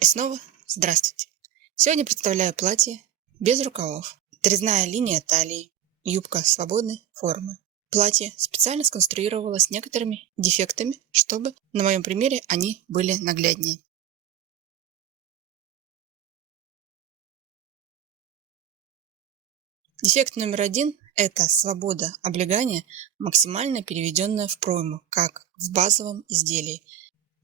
И снова здравствуйте! Сегодня представляю платье без рукавов. Отрезная линия талии, юбка свободной формы. Платье специально сконструировала с некоторыми дефектами, чтобы на моем примере они были нагляднее. Дефект номер один – это свобода облегания, максимально переведенная в пройму, как в базовом изделии.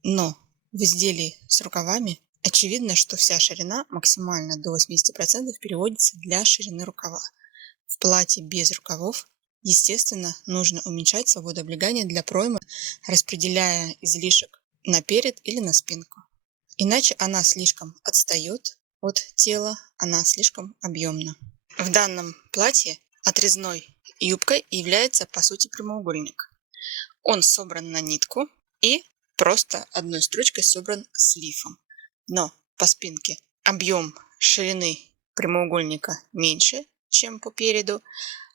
Но в изделии с рукавами очевидно, что вся ширина максимально до 80% переводится для ширины рукава. В платье без рукавов, естественно, нужно уменьшать свободу облегания для проймы, распределяя излишек наперед или на спинку. Иначе она слишком отстает от тела, она слишком объемна. В данном платье отрезной юбкой является по сути прямоугольник. Он собран на нитку и просто одной строчкой собран с лифом. Но по спинке объем ширины прямоугольника меньше, чем по переду,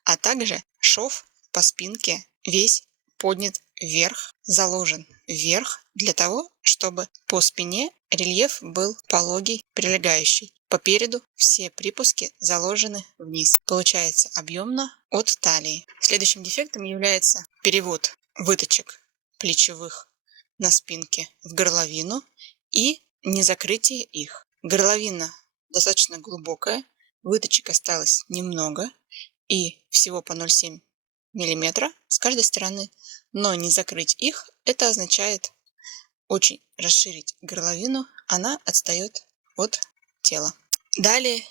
а также шов по спинке весь поднят вверх, заложен вверх для того, чтобы по спине рельеф был пологий, прилегающий. По переду все припуски заложены вниз. Получается объемно от талии. Следующим дефектом является перевод выточек плечевых на спинке в горловину и не закрытие их. Горловина достаточно глубокая, выточек осталось немного и всего по 0,7 мм с каждой стороны, но не закрыть их, это означает очень расширить горловину, она отстает от тела. Далее,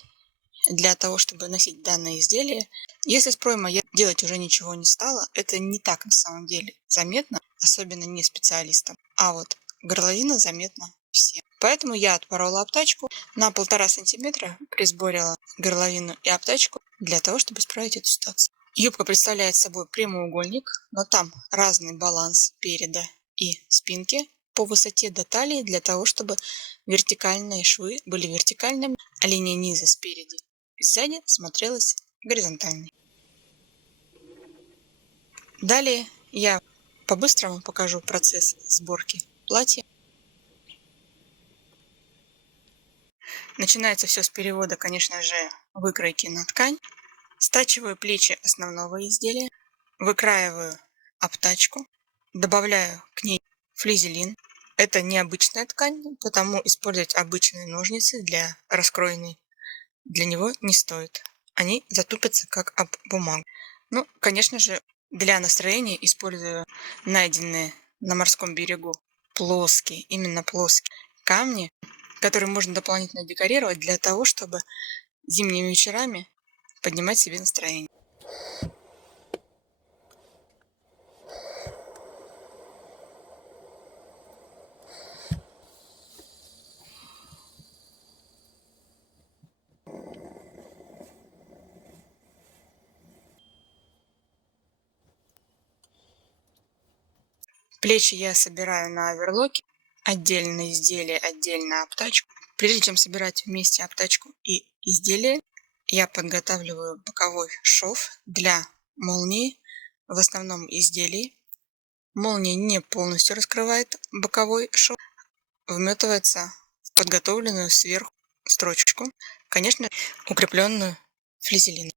для того, чтобы носить данное изделие, если с проймой я делать уже ничего не стала, это не так на самом деле заметно, особенно не специалистам, а вот горловина заметна всем. Поэтому я отпорола обтачку на 1,5 см, присборила горловину и обтачку для того, чтобы исправить эту ситуацию. Юбка представляет собой прямоугольник, но там разный баланс переда и спинки по высоте до талии для того, чтобы вертикальные швы были вертикальными, а линия низа спереди и сзади смотрелась горизонтальной. Далее я по-быстрому покажу процесс сборки платья. Начинается все с перевода, конечно же, выкройки на ткань. Стачиваю плечи основного изделия, выкраиваю обтачку, добавляю к ней флизелин. Это необычная ткань, потому использовать обычные ножницы для раскроенной для него не стоит. Они затупятся как об бумагу. Ну, конечно же, для настроения использую найденные на морском берегу плоские, именно плоские камни, которые можно дополнительно декорировать для того, чтобы зимними вечерами поднимать себе настроение. Плечи я собираю на оверлоке, отдельно изделие, отдельно обтачку. Прежде чем собирать вместе обтачку и изделие, я подготавливаю боковой шов для молнии в основном изделии. Молния не полностью раскрывает боковой шов, вметывается в подготовленную сверху строчку, конечно, укрепленную флизелином.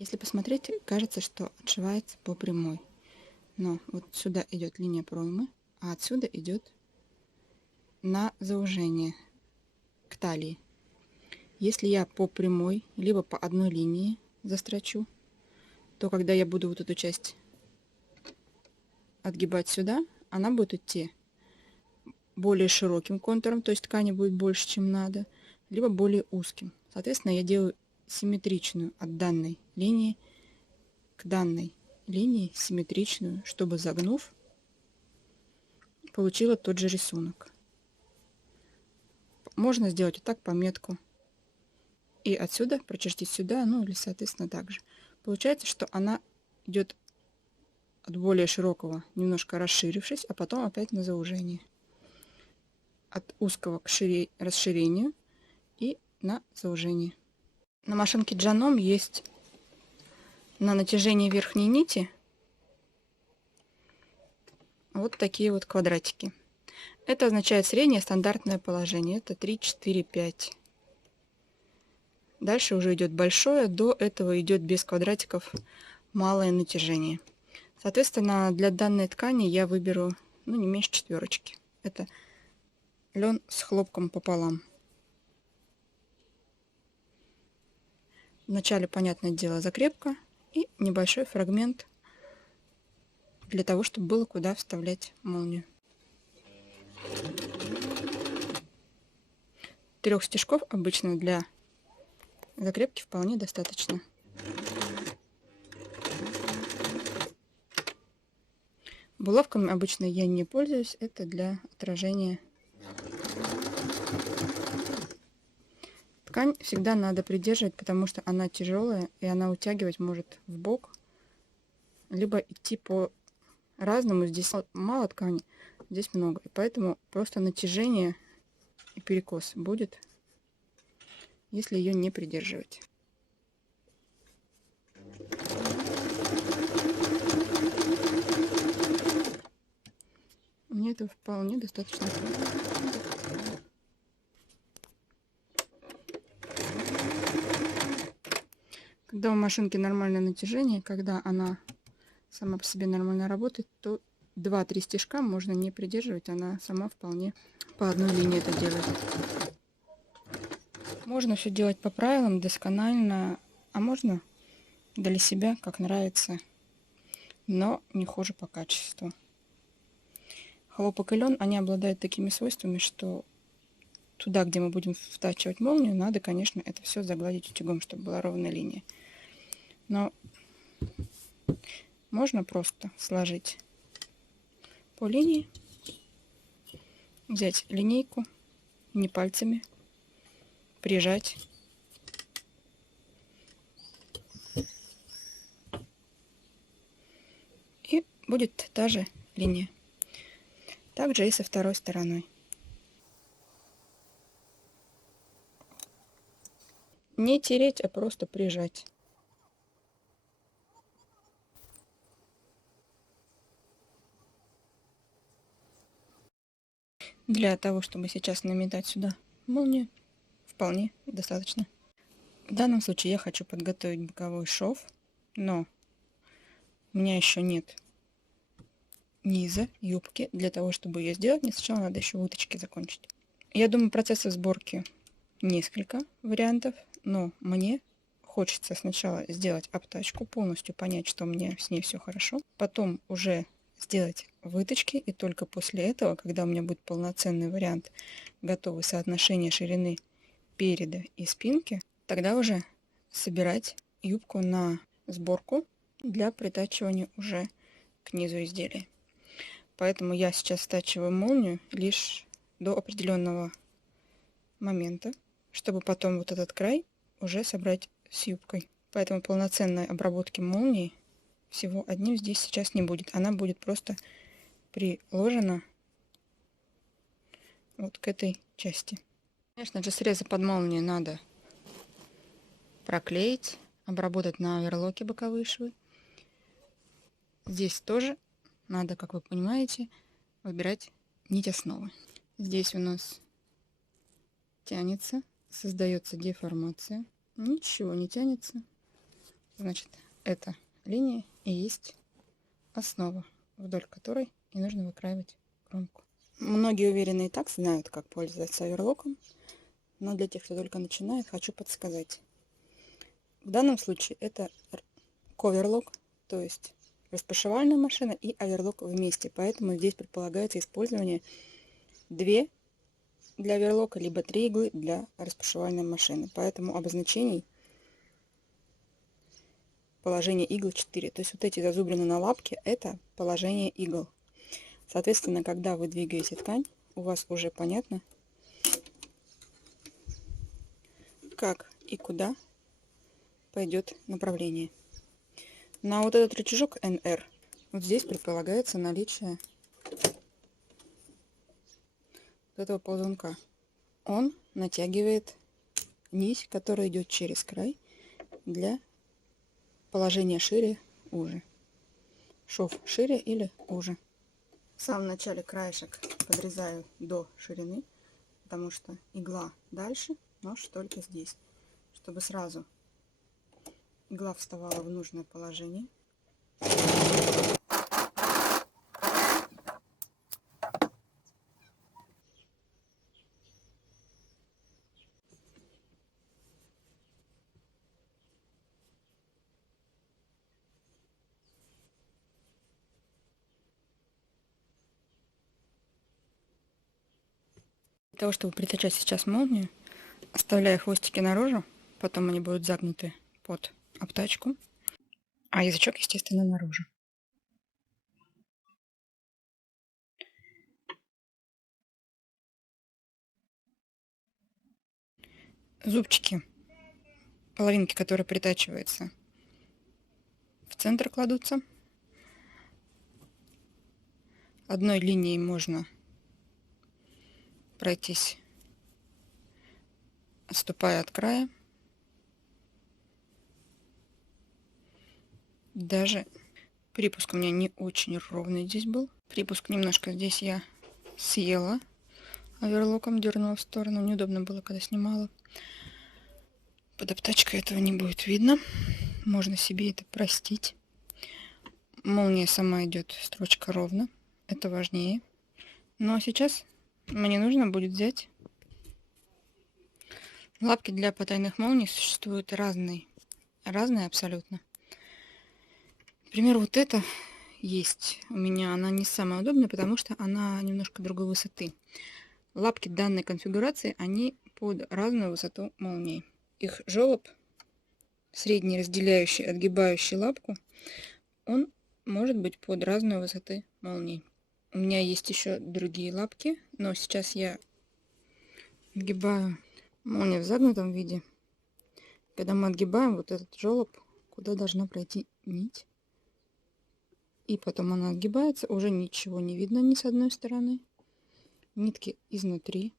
Если посмотреть, кажется, что отшивается по прямой. Но вот сюда идет линия проймы, а отсюда идет на заужение к талии. Если я по прямой, либо по одной линии застрочу, то когда я буду вот эту часть отгибать сюда, она будет идти более широким контуром, то есть ткани будет больше, чем надо, либо более узким. Соответственно, я делаю симметричную от данной линии к данной линии, симметричную, чтобы, загнув, получила тот же рисунок. Можно сделать вот так пометку и отсюда прочертить сюда, ну или соответственно также. Получается, что она идет от более широкого, немножко расширившись, а потом опять на заужение. От узкого к расширению и на заужение. На машинке Джаном есть на натяжение верхней нити вот такие вот квадратики. Это означает среднее стандартное положение. Это 3, 4, 5. Дальше уже идет большое. До этого идет без квадратиков малое натяжение. Соответственно, для данной ткани я выберу не меньше 4. Это лен с хлопком пополам. Вначале, понятное дело, закрепка и небольшой фрагмент для того, чтобы было куда вставлять молнию. 3 стежков обычно для закрепки вполне достаточно. Булавками обычно я не пользуюсь, это для отражения. Ткань всегда надо придерживать, потому что она тяжелая, и она утягивать может в бок, либо идти по разному. Здесь мало ткани, здесь много, и поэтому просто натяжение и перекос будет, если ее не придерживать. Мне этого вполне достаточно. Когда у машинки нормальное натяжение, когда она сама по себе нормально работает, то 2-3 стежка можно не придерживать, она сама вполне по одной линии это делает. Можно все делать по правилам, досконально, а можно для себя, как нравится, но не хуже по качеству. Хлопок и лен, они обладают такими свойствами, что туда, где мы будем втачивать молнию, надо, конечно, это все загладить утюгом, чтобы была ровная линия. Но можно просто сложить по линии, взять линейку, не пальцами, прижать. И будет та же линия. Также и со второй стороной. Не тереть, а просто прижать. Для того, чтобы сейчас наметать сюда молнию, вполне достаточно. В данном случае я хочу подготовить боковой шов, но у меня еще нет низа юбки. Для того, чтобы ее сделать, мне сначала надо еще выточки закончить. Я думаю, процесса сборки несколько вариантов, но мне хочется сначала сделать обтачку, полностью понять, что у меня с ней все хорошо, потом уже сделать выточки, и только после этого, когда у меня будет полноценный вариант, готовый соотношение ширины переда и спинки, тогда уже собирать юбку на сборку для притачивания уже к низу изделия. Поэтому я сейчас стачиваю молнию лишь до определенного момента, чтобы потом вот этот край уже собрать с юбкой. Поэтому полноценной обработки молнии всего одним здесь сейчас не будет. Она будет просто приложена вот к этой части. Конечно же, срезы под молнию надо проклеить, обработать на оверлоке боковые швы. Здесь тоже надо, как вы понимаете, выбирать нить основы. Здесь у нас тянется, создается деформация. Ничего не тянется. Значит, эта линия и есть основа, вдоль которой и нужно выкраивать кромку. Многие уверены и так знают, как пользоваться оверлоком, но для тех, кто только начинает, хочу подсказать. В данном случае это коверлок, то есть распашивальная машина и оверлок вместе, поэтому здесь предполагается использование 2 для оверлока, либо 3 иглы для распашивальной машины. Поэтому обозначений положение игл 4. То есть вот эти зазубрины на лапке — это положение игл. Соответственно, когда вы двигаете ткань, у вас уже понятно, как и куда пойдет направление. На вот этот рычажок NR, вот здесь предполагается наличие вот этого ползунка. Он натягивает нить, которая идет через край для положение шире, уже. Шов шире или уже. В самом начале краешек подрезаю до ширины, потому что игла дальше, нож только здесь. Чтобы сразу игла вставала в нужное положение. Для того, чтобы притачать сейчас молнию, оставляю хвостики наружу, потом они будут загнуты под обтачку, а язычок, естественно, наружу. Зубчики, половинки, которые притачиваются, в центр кладутся. Одной линией можно пройтись, отступая от края. Даже припуск у меня не очень ровный здесь был. Припуск немножко здесь я съела. Оверлоком дернула в сторону. Неудобно было, когда снимала. Под обтачкой этого не будет видно. Можно себе это простить. Молния сама идет, строчка ровно. Это важнее. Ну а сейчас мне нужно будет взять лапки для потайных молний. Существуют разные абсолютно. Например, вот эта есть у меня. Она не самая удобная, потому что она немножко другой высоты. Лапки данной конфигурации, они под разную высоту молнии. Их желоб, средний разделяющий, отгибающий лапку, он может быть под разную высоты молнии. У меня есть еще другие лапки, но сейчас я отгибаю молнию в загнутом виде. Когда мы отгибаем вот этот желоб, куда должна пройти нить, и потом она отгибается, уже ничего не видно ни с одной стороны. Нитки изнутри.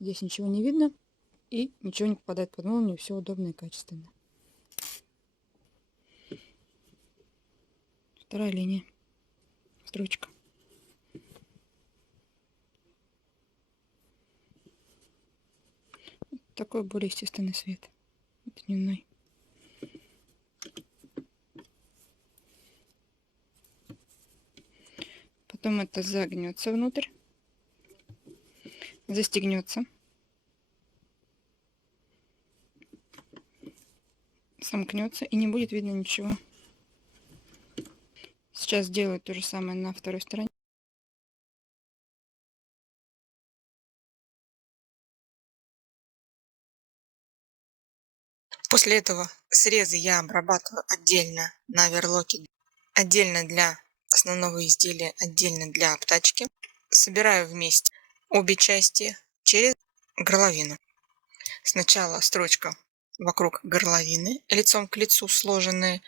Здесь ничего не видно. И ничего не попадает под молнию. Все удобно и качественно. Вторая линия. Строчка. Такой более естественный свет. Дневной. Потом это загнется внутрь. Застегнется. Сомкнется и не будет видно ничего. Сейчас сделаю то же самое на второй стороне. После этого срезы я обрабатываю отдельно на оверлоке, отдельно для основного изделия, отдельно для обтачки. Собираю вместе обе части через горловину. Сначала строчка вокруг горловины, лицом к лицу сложенные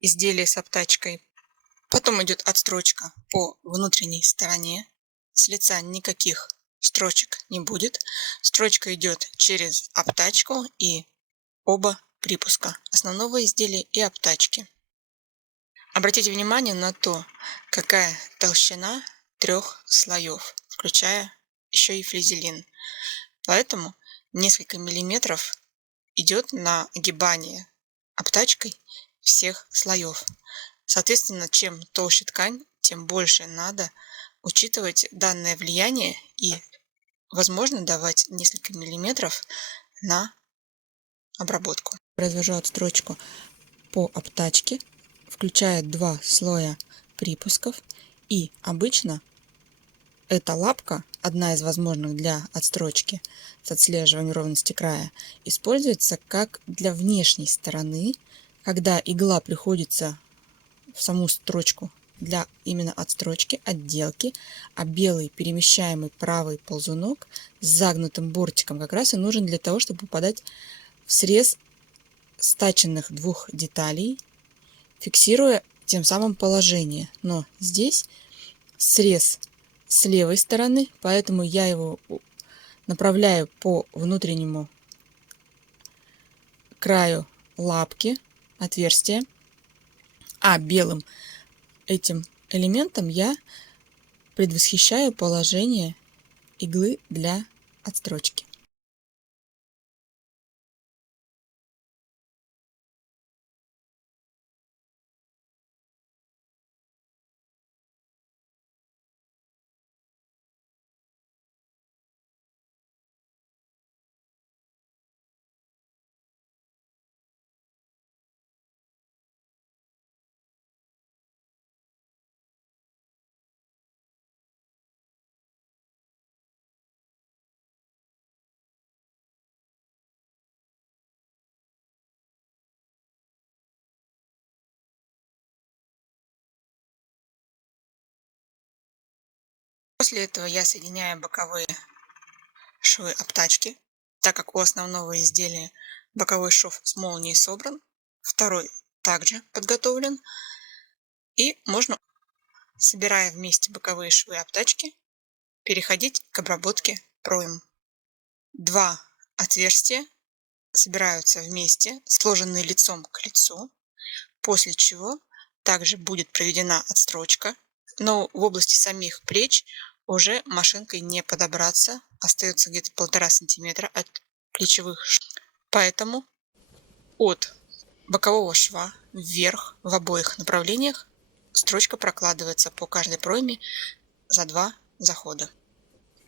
изделия с обтачкой. Потом идет отстрочка по внутренней стороне. С лица никаких строчек не будет. Строчка идет через обтачку и оба припуска основного изделия и обтачки. Обратите внимание на то, какая толщина 3 слоев, включая еще и флизелин. Поэтому несколько миллиметров идет на огибание обтачкой всех слоев. Соответственно, чем толще ткань, тем больше надо учитывать данное влияние и, возможно, давать несколько миллиметров на обработку. Развяжу отстрочку по обтачке, включая 2 слоя припусков, и обычно эта лапка, одна из возможных для отстрочки с отслеживанием ровности края, используется как для внешней стороны, когда игла приходится в саму строчку для именно отстрочки, отделки, а белый перемещаемый правый ползунок с загнутым бортиком как раз и нужен для того, чтобы попадать в срез стаченных 2 деталей, фиксируя тем самым положение. Но здесь срез с левой стороны, поэтому я его направляю по внутреннему краю лапки, отверстие, а белым этим элементом я предвосхищаю положение иглы для отстрочки. После этого я соединяю боковые швы обтачки, так как у основного изделия боковой шов с молнией собран, второй также подготовлен, и можно, собирая вместе боковые швы обтачки, переходить к обработке пройм. Два отверстия собираются вместе, сложенные лицом к лицу, после чего также будет проведена отстрочка, но в области самих плеч уже машинкой не подобраться, остается где-то 1,5 см от плечевых швов. Поэтому от бокового шва вверх в обоих направлениях строчка прокладывается по каждой пройме за 2 захода.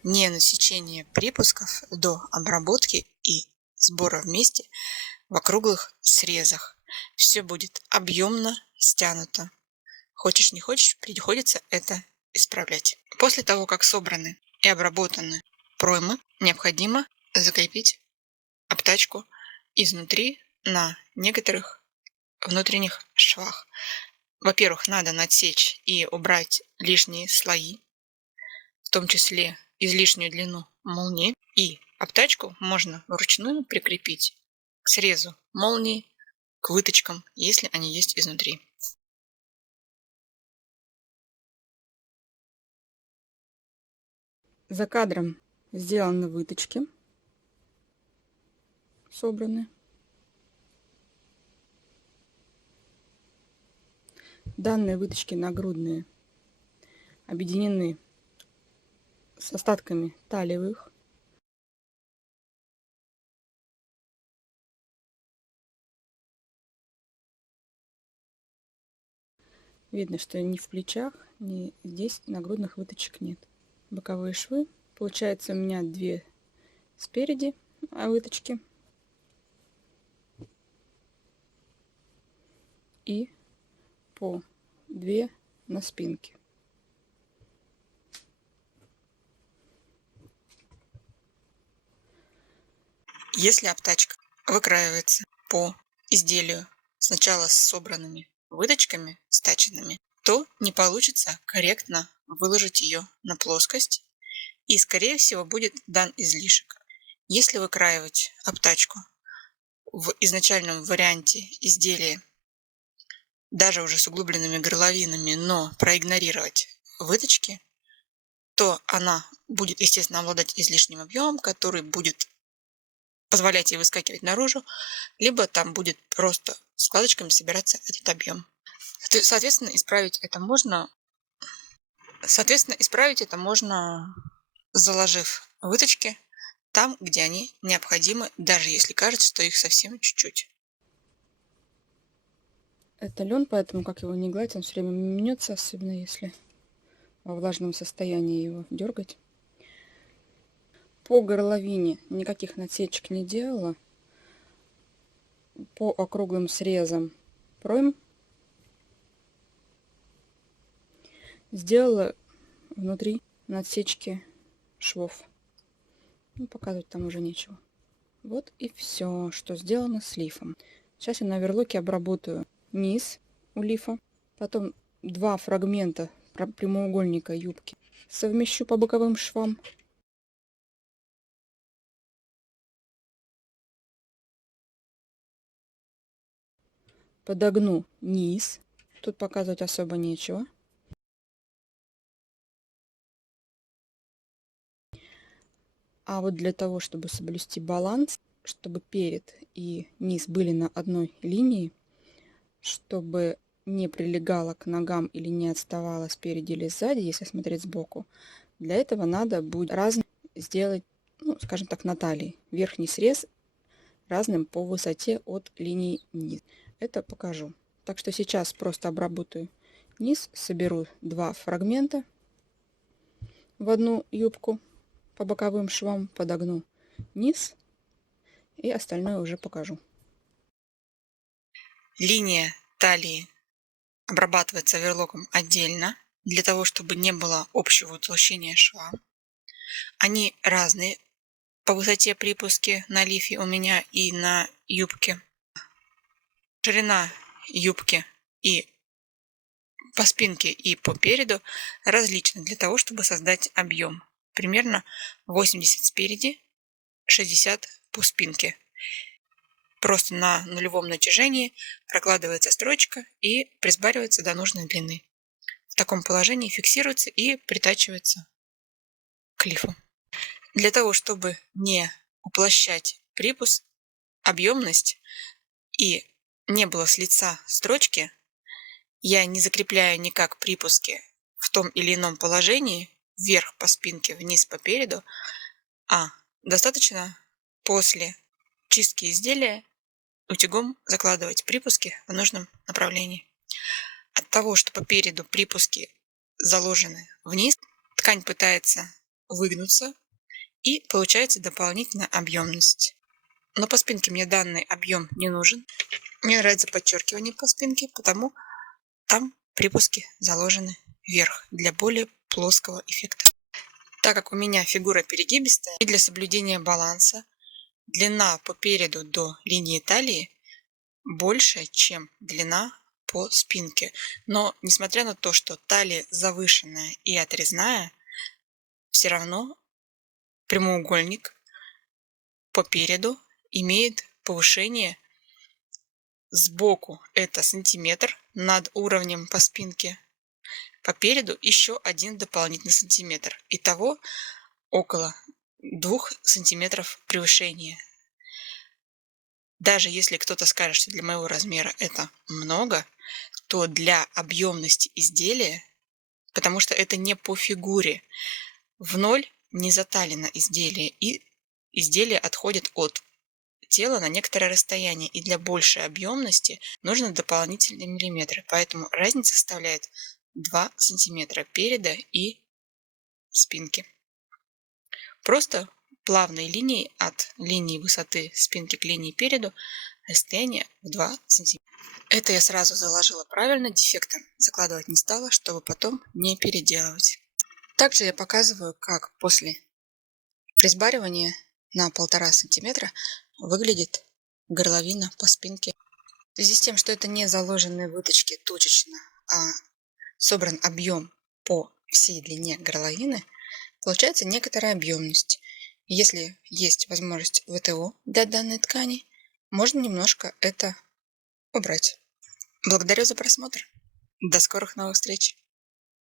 Не насечение припусков до обработки и сбора вместе в округлых срезах. Все будет объемно стянуто. Хочешь не хочешь, приходится это исправлять. После того, как собраны и обработаны проймы, необходимо закрепить обтачку изнутри на некоторых внутренних швах. Во-первых, надо надсечь и убрать лишние слои, в том числе излишнюю длину молнии. И обтачку можно вручную прикрепить к срезу молнии, к выточкам, если они есть изнутри. За кадром сделаны выточки, собраны. Данные выточки нагрудные объединены с остатками талиевых. Видно, что ни в плечах, ни здесь нагрудных выточек нет. Боковые швы. Получается у меня 2 спереди выточки и по 2 на спинке. Если обтачка выкраивается по изделию сначала с собранными выточками, стаченными, то не получится корректно выложить ее на плоскость, и скорее всего будет дан излишек. Если выкраивать обтачку в изначальном варианте изделия, даже уже с углубленными горловинами, но проигнорировать выточки, то она будет, естественно, обладать излишним объемом, который будет позволять ей выскакивать наружу, либо там будет просто складочками собираться этот объем. Соответственно, исправить это можно, заложив выточки там, где они необходимы, даже если кажется, что их совсем чуть-чуть. Это лен, поэтому как его не гладить, он все время мнется, особенно если во влажном состоянии его дергать. По горловине никаких насечек не делала. По округлым срезам пройм сделала внутри насечки швов. Ну, показывать там уже нечего. Вот и все, что сделано с лифом. Сейчас я на оверлоке обработаю низ у лифа, потом 2 фрагмента прямоугольника юбки совмещу по боковым швам. Подогну низ. Тут показывать особо нечего. А вот для того, чтобы соблюсти баланс, чтобы перед и низ были на одной линии, чтобы не прилегала к ногам или не отставала спереди или сзади, если смотреть сбоку, для этого надо будет разным сделать, ну, скажем так, на талии. Верхний срез разным по высоте от линии низ. Это покажу. Так что сейчас просто обработаю низ, соберу два фрагмента в одну юбку по боковым швам, подогну низ и остальное уже покажу. Линия талии обрабатывается оверлоком отдельно, для того, чтобы не было общего утолщения шва. Они разные по высоте припуски на лифе у меня и на юбке. Ширина юбки и по спинке и по переду различны для того, чтобы создать объем. Примерно 80 спереди, 60 по спинке. Просто на нулевом натяжении прокладывается строчка и присбаривается до нужной длины. В таком положении фиксируется и притачивается к лифу. Для того, чтобы не уплощать припуск, объемность и не было с лица строчки, я не закрепляю никак припуски в том или ином положении, вверх по спинке, вниз по переду, а достаточно после чистки изделия утюгом закладывать припуски в нужном направлении. От того, что по переду припуски заложены вниз, ткань пытается выгнуться и получается дополнительная объемность. Но по спинке мне данный объем не нужен. Мне нравится подчеркивание по спинке, потому там припуски заложены вверх для более плоского эффекта. Так как у меня фигура перегибистая, и для соблюдения баланса длина по переду до линии талии больше, чем длина по спинке. Но несмотря на то, что талия завышенная и отрезная, все равно прямоугольник по переду имеет повышение сбоку, это сантиметр над уровнем по спинке, по переду еще один дополнительный сантиметр. Итого около 2 сантиметров превышения. Даже если кто-то скажет, что для моего размера это много, то для объемности изделия, потому что это не по фигуре, в ноль не заталено изделие, и изделие отходит от тела на некоторое расстояние, и для большей объемности нужно дополнительные миллиметры, поэтому разница составляет 2 сантиметра переда и спинки. Просто плавной линией от линии высоты спинки к линии переду расстояние в 2 сантиметра. Это я сразу заложила правильно, дефекты закладывать не стала, чтобы потом не переделывать. Также я показываю, как после присбаривания на 1,5 сантиметра выглядит горловина по спинке. В связи с тем, что это не заложенные выточки точечно, а собран объем по всей длине горловины, получается некоторая объемность. Если есть возможность ВТО для данной ткани, можно немножко это убрать. Благодарю за просмотр. До скорых новых встреч!